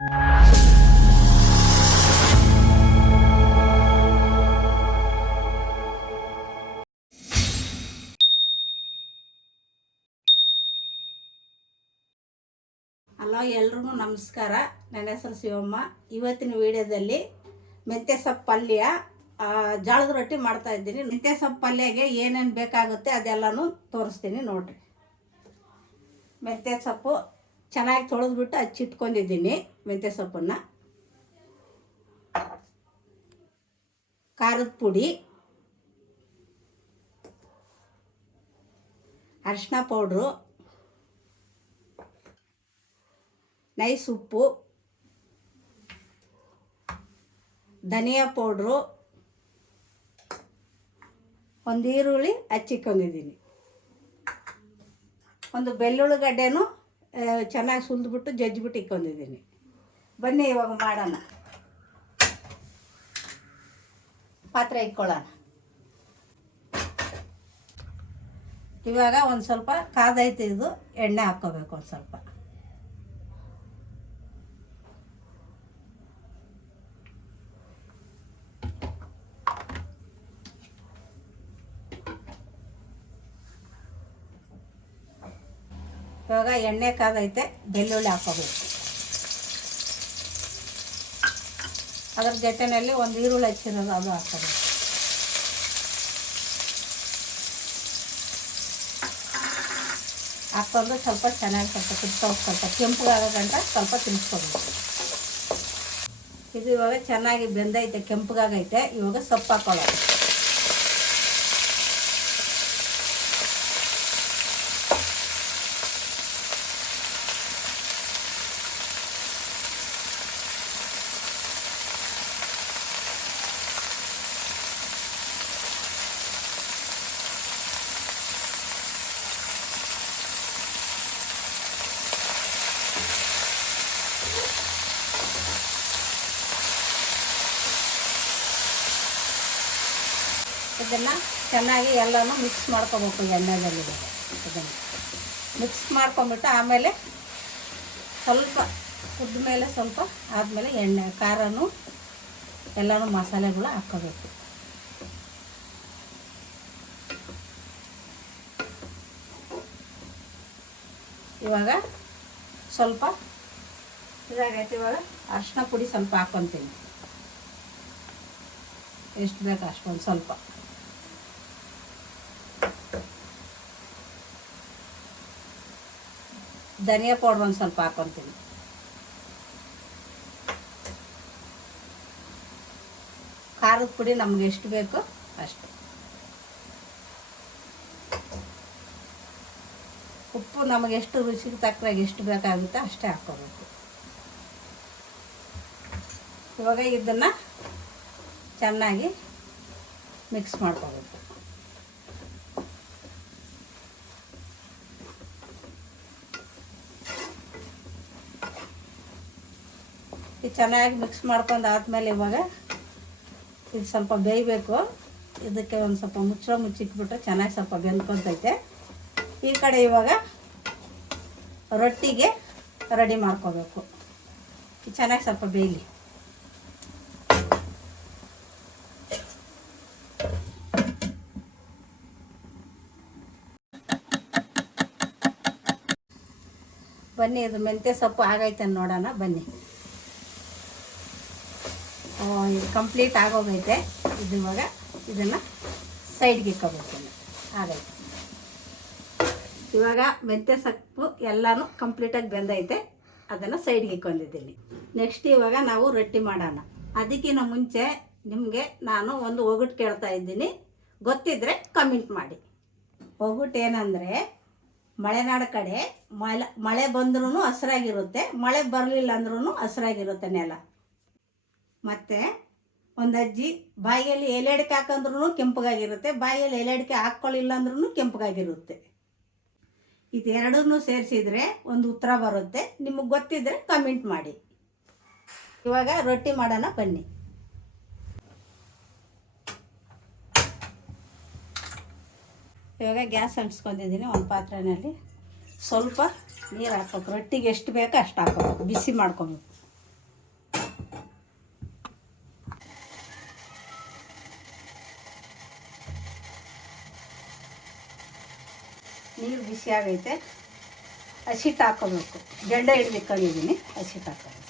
Hello ಎಲ್ರಿಗೂ ನಮಸ್ಕಾರ. ನನ್ನ ಹೆಸರು ಶಿವಮ್ಮ. ಇವತ್ತಿನ ವಿಡಿಯೋದಲ್ಲಿ ಮೆಂತ್ಯ ಸೊಪ್ಪು ಪಲ್ಯ ಜೋಳದ ರೊಟ್ಟಿ ಮಾಡ್ತಾ ಇದ್ದೀನಿ. ಮೆಂತ್ಯ ಸೊಪ್ಪು ಪಲ್ಯಗೆ ಏನೇನು ಬೇಕಾಗುತ್ತೆ ಅದೆಲ್ಲನೂ ತೋರಿಸ್ತೀನಿ ನೋಡ್ರಿ. ಮೆಂತ್ಯ ಸೊಪ್ಪು ಚೆನ್ನಾಗಿ ತೊಳೆದ್ಬಿಟ್ಟು ಹಚ್ಚಿಟ್ಕೊಂಡಿದ್ದೀನಿ ಮೆಂತ್ಯ ಸೊಪ್ಪನ್ನು. ಖಾರದ ಪುಡಿ. ಅರಿಶಿನ ಪೌಡ್ರು. ನೈಸ್ ಉಪ್ಪು. ಧನಿಯಾ ಪೌಡ್ರು. ಒಂದು ಈರುಳ್ಳಿ ಹಚ್ಚಿಕೊಂಡಿದ್ದೀನಿ ಒಂದು ಬೆಳ್ಳುಳ್ಳಿ ಗಡ್ಡೆನೂ ಚೆನ್ನಾಗಿ ಸುಲಿದ್ಬಿಟ್ಟು ಜಜ್ಜಿಬಿಟ್ಟು ಇಕ್ಕೊಂಡಿದ್ದೀನಿ. ಬನ್ನಿ ಇವಾಗ ಮಾಡೋಣ. ಪಾತ್ರೆ ಇಟ್ಕೊಳ್ಳೋಣ. ಇವಾಗ ಒಂದು ಸ್ವಲ್ಪ ಕಾದೈತೆ ಇದು, ಎಣ್ಣೆ ಹಾಕ್ಕೋಬೇಕು ಒಂದು ಸ್ವಲ್ಪ. ಇವಾಗ ಎಣ್ಣೆ ಕಾದೈತೆ ಬೆಳ್ಳುಳ್ಳಿ ಹಾಕೋಬೇಕು. ಅದ್ರ ಜೊತೆಯಲ್ಲಿ ಒಂದು ಈರುಳ್ಳಿ ಹಚ್ಚಿರೋದು ಅದು ಹಾಕೋಬೇಕು. ಹಾಕ್ಕೊಂಡು ಸ್ವಲ್ಪ ಚೆನ್ನಾಗಿ ಸ್ವಲ್ಪ ತಿರ್ಸ್ಕೊ ಸ್ವಲ್ಪ ಕೆಂಪಗಾಗೋ ಸ್ವಲ್ಪ ತಿನ್ಸ್ಕೊಬೇಕು ಇದು ಇವಾಗ ಚೆನ್ನಾಗಿ ಬೆಂದೈತೆ, ಕೆಂಪಗಾಗೈತೆ, ಇವಾಗ ಸೊಪ್ಪು ಹಾಕೊಳ್ಳೋದು ಇದನ್ನು ಚೆನ್ನಾಗಿ ಎಲ್ಲನೂ ಮಿಕ್ಸ್ ಮಾಡ್ಕೊಬೇಕು ಎಣ್ಣೆದಲ್ಲಿ ಇದನ್ನು ಮಿಕ್ಸ್ ಮಾಡ್ಕೊಂಬಿಟ್ಟು ಆಮೇಲೆ ಸ್ವಲ್ಪ ಕುದ್ದ ಮೇಲೆ ಸ್ವಲ್ಪ ಆದಮೇಲೆ ಎಣ್ಣೆ, ಖಾರನು ಎಲ್ಲನೂ ಮಸಾಲೆಗಳು ಹಾಕ್ಕೋಬೇಕು. ಇವಾಗ ಸ್ವಲ್ಪ ಇದಾಗೈತೆ ಇವಾಗ ಅರ್ಶಿನ ಪುಡಿ ಸ್ವಲ್ಪ ಹಾಕ್ಕೊತೀನಿ ಎಷ್ಟು ಬೇಕು ಅಷ್ಟೊಂದು ಸ್ವಲ್ಪ. ಧನಿಯಾ ಪೌಡ್ರ್ ಒಂದು ಸ್ವಲ್ಪ ಹಾಕೊತೀನಿ. ಖಾರದ ಪುಡಿ ನಮ್ಗೆ ಎಷ್ಟು ಬೇಕೋ ಅಷ್ಟು. ಉಪ್ಪು ನಮಗೆ ಎಷ್ಟು ರುಚಿಗೆ ತಕ್ಕನಾಗಿ ಎಷ್ಟು ಬೇಕಾಗುತ್ತೆ ಅಷ್ಟೇ ಹಾಕ್ಕೋಬೇಕು ಇವಾಗ ಇದನ್ನು ಚೆನ್ನಾಗಿ ಮಿಕ್ಸ್ ಮಾಡ್ಕೋಬೇಕು. ಇದು ಚೆನ್ನಾಗಿ ಮಿಕ್ಸ್ ಮಾಡ್ಕೊಂಡು ಆದಮೇಲೆ ಇವಾಗ ಇದು ಸ್ವಲ್ಪ ಬೇಯಬೇಕು. ಇದಕ್ಕೆ ಒಂದು ಸ್ವಲ್ಪ ಮುಚ್ಚಳ ಮುಚ್ಚಿಟ್ಬಿಟ್ರೆ ಚೆನ್ನಾಗಿ ಸ್ವಲ್ಪ ಬೆಂದ್ಕೊತೈತೆ. ಈ ಕಡೆ ಇವಾಗ ರೊಟ್ಟಿಗೆ ರೆಡಿ ಮಾಡ್ಕೋಬೇಕು. ಚೆನ್ನಾಗಿ ಸ್ವಲ್ಪ ಬೇಯಲಿ. ಬನ್ನಿ, ಇದು ಮೆಂತ್ಯ ಸೊಪ್ಪು ಆಗೈತೆ ನೋಡೋಣ, ಬನ್ನಿ. ಕಂಪ್ಲೀಟ್ ಆಗೋಗೈತೆ. ಇದು ಇವಾಗ ಇದನ್ನು ಸೈಡ್ಗೆ ಇಕ್ಕೋಬೇಕು ಆಗೈತೆ ಇವಾಗ ಮೆಂತ್ಯ ಸೊಪ್ಪು ಎಲ್ಲನೂ ಕಂಪ್ಲೀಟಾಗಿ ಬೆಂದೈತೆ. ಅದನ್ನು ಸೈಡ್ಗೆ ಇಕ್ಕೊಂಡಿದ್ದೀನಿ. ನೆಕ್ಸ್ಟ್ ಇವಾಗ ನಾವು ರೊಟ್ಟಿ ಮಾಡೋಣ. ಅದಕ್ಕಿಂತ ಮುಂಚೆ ನಿಮಗೆ ನಾನು ಒಂದು ಒಗ್ಗಟ್ಟು ಕೇಳ್ತಾ ಇದ್ದೀನಿ. ಗೊತ್ತಿದ್ದರೆ ಕಮೆಂಟ್ ಮಾಡಿ. ಒಗ್ಗಟ್ಟು ಏನಂದರೆ ಮಳೆನಾಡು ಕಡೆ ಮಳೆ ಮಳೆ ಬಂದ್ರೂ ಹಸ್ರಾಗಿರುತ್ತೆ, ಮಳೆ ಬರಲಿಲ್ಲ ಅಂದ್ರೂ ಹಸ್ರಾಗಿರುತ್ತೆ ನೆಲ. ಮತ್ತು ಒಂದು ಅಜ್ಜಿ ಬಾಯಿಯಲ್ಲಿ ಎಲೆಡಿಕೆ ಹಾಕಂದ್ರೂ ಕೆಂಪಗಾಗಿರುತ್ತೆ, ಬಾಯಿಯಲ್ಲಿ ಎಲೆಡಿಕೆ ಹಾಕ್ಕೊಳ್ಳಿಲ್ಲ ಅಂದ್ರೂ ಕೆಂಪಗಾಗಿರುತ್ತೆ. ಇದೆರಡನ್ನೂ ಸೇರಿಸಿದರೆ ಒಂದು ಉತ್ತರ ಬರುತ್ತೆ. ನಿಮಗೆ ಗೊತ್ತಿದ್ದರೆ ಕಮೆಂಟ್ ಮಾಡಿ. ಇವಾಗ ರೊಟ್ಟಿ ಮಾಡೋಣ ಬನ್ನಿ. ಇವಾಗ ಗ್ಯಾಸ್ ಅಂಟಿಸ್ಕೊಂಡಿದ್ದೀನಿ ಒಂದು ಪಾತ್ರೆಯಲ್ಲಿ ಸ್ವಲ್ಪ ನೀರು ಹಾಕ್ಬೇಕು. ರೊಟ್ಟಿಗೆ ಎಷ್ಟು ಬೇಕೋ ಅಷ್ಟು ಹಾಕ್ಬೇಕು. ಬಿಸಿ ಮಾಡ್ಕೊಬೇಕು. ನೀರು ಬಿಸಿ ಆಗೈತೆ. ಹಸಿಟ್ಟು ಹಾಕೋಬೇಕು. ಜಂಡ ಹಿಡ್ದಿಕೊಂಡಿದ್ದೀನಿ ಹಸಿಟ್ಟು ಹಾಕೋಬೇಕು.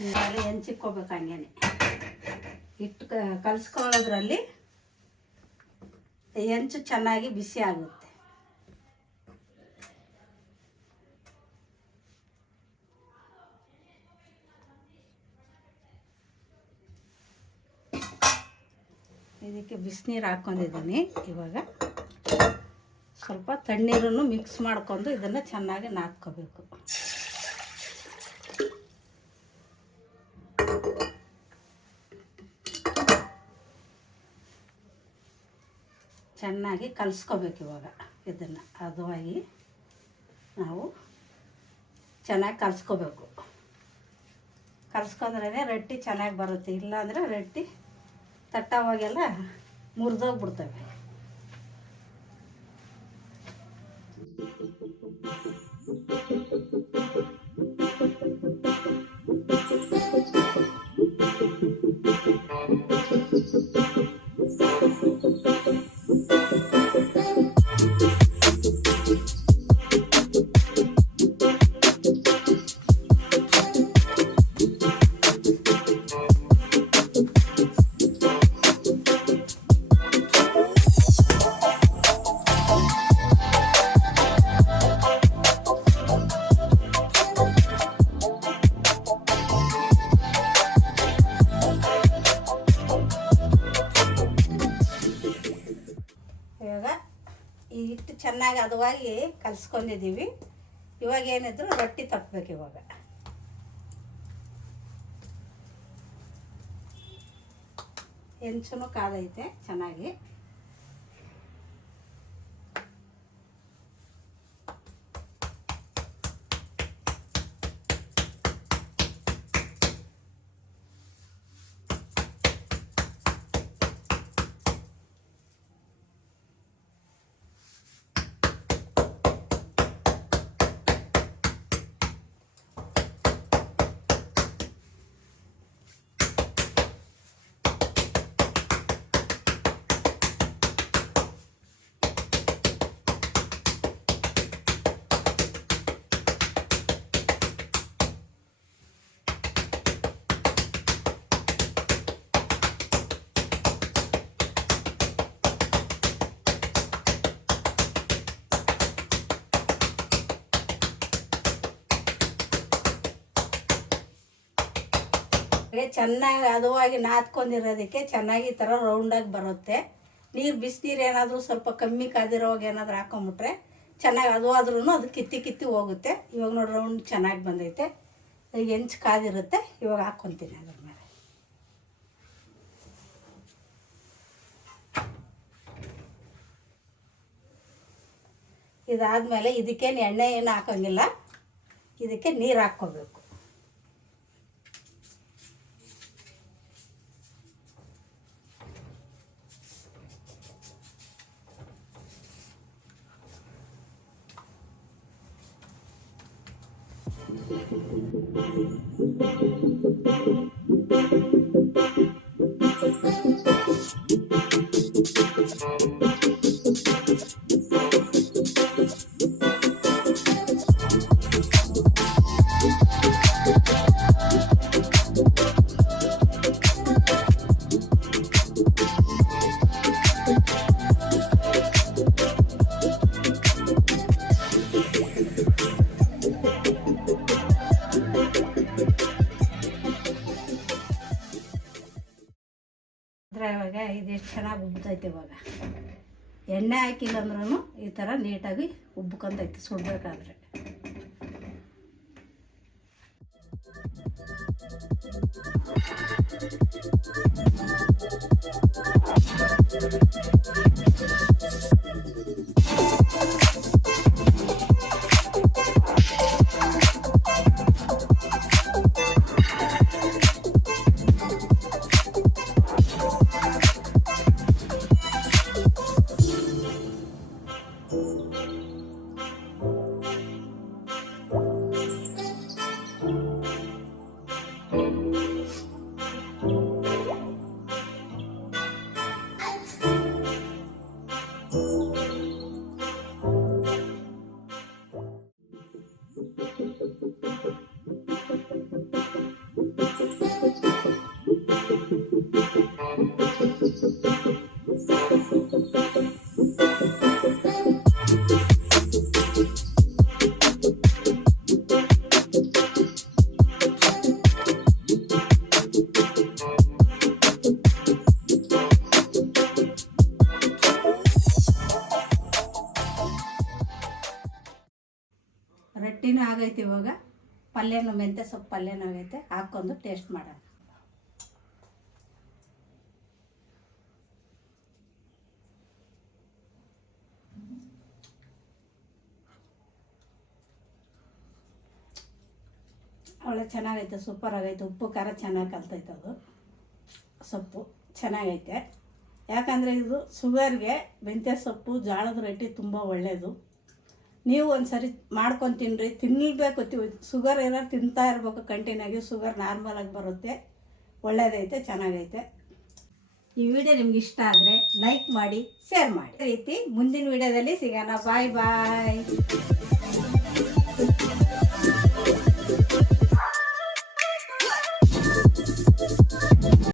ನೀರಲ್ಲಿ ಹೆಂಚಿಕ್ಕೋಬೇಕು ಹಂಗೇನೆ. ಕಲಸ್ಕೊಳ್ಳೋದ್ರಲ್ಲಿ ಕಲ್ಸ್ಕೊಳ್ಳೋದ್ರಲ್ಲಿ ಹೆಂಚು ಚೆನ್ನಾಗಿ ಬಿಸಿ ಆಗುತ್ತೆ. ಇದಕ್ಕೆ ಬಿಸಿನೀರು ಹಾಕ್ಕೊಂಡಿದ್ದೀನಿ. ಇವಾಗ ಸ್ವಲ್ಪ ತಣ್ಣೀರನ್ನು ಮಿಕ್ಸ್ ಮಾಡ್ಕೊಂಡು ಇದನ್ನು ಚೆನ್ನಾಗಿ ನಾದ್ಕೋಬೇಕು. ಚೆನ್ನಾಗಿ ಕಲಿಸ್ಕೋಬೇಕು ಇವಾಗ ಇದನ್ನು. ಹದವಾಗಿ ನಾವು ಚೆನ್ನಾಗಿ ಕಲಿಸ್ಕೋಬೇಕು. ಕಲಿಸ್ಕೊಂಡ್ರೇ ರೊಟ್ಟಿ ಚೆನ್ನಾಗಿ ಬರುತ್ತೆ. ಇಲ್ಲಾಂದರೆ ರೊಟ್ಟಿ ತಟ್ಟವಾಗೆಲ್ಲ ಮುರಿದೋಗ್ಬಿಡ್ತವೆ. ಇವಾಗ ಚೆನ್ನಾಗಿ ಅದವಾಗಿ ಕಲಿಸ್ಕೊಂಡಿದ್ದೀವಿ. ಇವಾಗ ಏನಿದ್ರು ರೊಟ್ಟಿ ತಪ್ಪಬೇಕು ಇವಾಗ. ಹೆಂಚು ಕಾದೈತೆ ಚೆನ್ನಾಗಿ. ಚೆನ್ನಾಗಿ ಹದವಾಗಿ ನಾದ್ಕೊಂಡಿರೋದಕ್ಕೆ ಚೆನ್ನಾಗಿ ಈ ಥರ ರೌಂಡಾಗಿ ಬರುತ್ತೆ. ನೀರು, ಬಿಸಿನೀರು ಏನಾದರೂ ಸ್ವಲ್ಪ ಕಮ್ಮಿ ಕಾದಿರೋವಾಗ ಏನಾದರೂ ಹಾಕೊಂಬಿಟ್ರೆ ಚೆನ್ನಾಗಿ ಹದವಾದ್ರೂ ಅದು ಕಿತ್ತಿ ಕಿತ್ತಿ ಹೋಗುತ್ತೆ. ಇವಾಗ ನೋಡಿ ರೌಂಡ್ ಚೆನ್ನಾಗಿ ಬಂದೈತೆ. ಹೆಂಚು ಕಾದಿರುತ್ತೆ, ಇವಾಗ ಹಾಕ್ಕೊತೀನಿ ಅದ್ರ ಮೇಲೆ. ಇದಾದಮೇಲೆ ಇದಕ್ಕೇನು ಎಣ್ಣೆ ಏನು ಹಾಕೋಂಗಿಲ್ಲ. ಇದಕ್ಕೆ ನೀರು ಹಾಕ್ಕೋಬೇಕು. ಅಂದರೆ ಉಬ್ಬತೈತೆ ಇವಾಗ. ಎಣ್ಣೆ ಹಾಕಿಲ್ಲ ಅಂದ್ರೂ ಈ ಥರ ನೀಟಾಗಿ ಉಬ್ಕೊಂಡೈತೆ ಸುಡ್ಬೇಕಾದ್ರೆ. ಇವಾಗ ಪಲ್ಯನೂ ಮೆಂತ್ಯ ಸೊಪ್ಪು ಪಲ್ಯನೂ ಆಗೈತೆ, ಹಾಕ್ಕೊಂಡು ಟೇಸ್ಟ್ ಮಾಡೋಣ. ಒಳ್ಳೆ ಚೆನ್ನಾಗೈತೆ ಸೂಪರ್ ಆಗೈತೆ, ಉಪ್ಪು, ಖಾರ ಚೆನ್ನಾಗಿ ಕಲ್ತೈತೆ ಅದು. ಸೊಪ್ಪು ಚೆನ್ನಾಗೈತೆ. ಯಾಕಂದರೆ ಇದು ಶುಗರ್ಗೆ ಮೆಂತ್ಯ ಸೊಪ್ಪು, ಜೋಳದ ರೊಟ್ಟಿ ತುಂಬ ಒಳ್ಳೆಯದು ನೀವು ಒಂದು ಸರಿ ಮಾಡ್ಕೊಂಡು ತಿನ್ನಿರಿ ತಿನ್ನಬೇಕು ಶುಗರ್ ಇರೋರು ತಿಂತಾ ಇರಬೇಕು ಕಂಟಿನ್ಯೂಗಿ ಶುಗರ್ ನಾರ್ಮಲಾಗಿ ಬರುತ್ತೆ. ಒಳ್ಳೇದೈತೆ, ಚೆನ್ನಾಗೈತೆ. ಈ ವಿಡಿಯೋ ನಿಮ್ಗೆ ಇಷ್ಟ ಆದರೆ ಲೈಕ್ ಮಾಡಿ ಶೇರ್ ಮಾಡಿ. ರೀತಿ ಮುಂದಿನ ವಿಡಿಯೋದಲ್ಲಿ ಸಿಗೋಣ. ಬಾಯ್ ಬಾಯ್.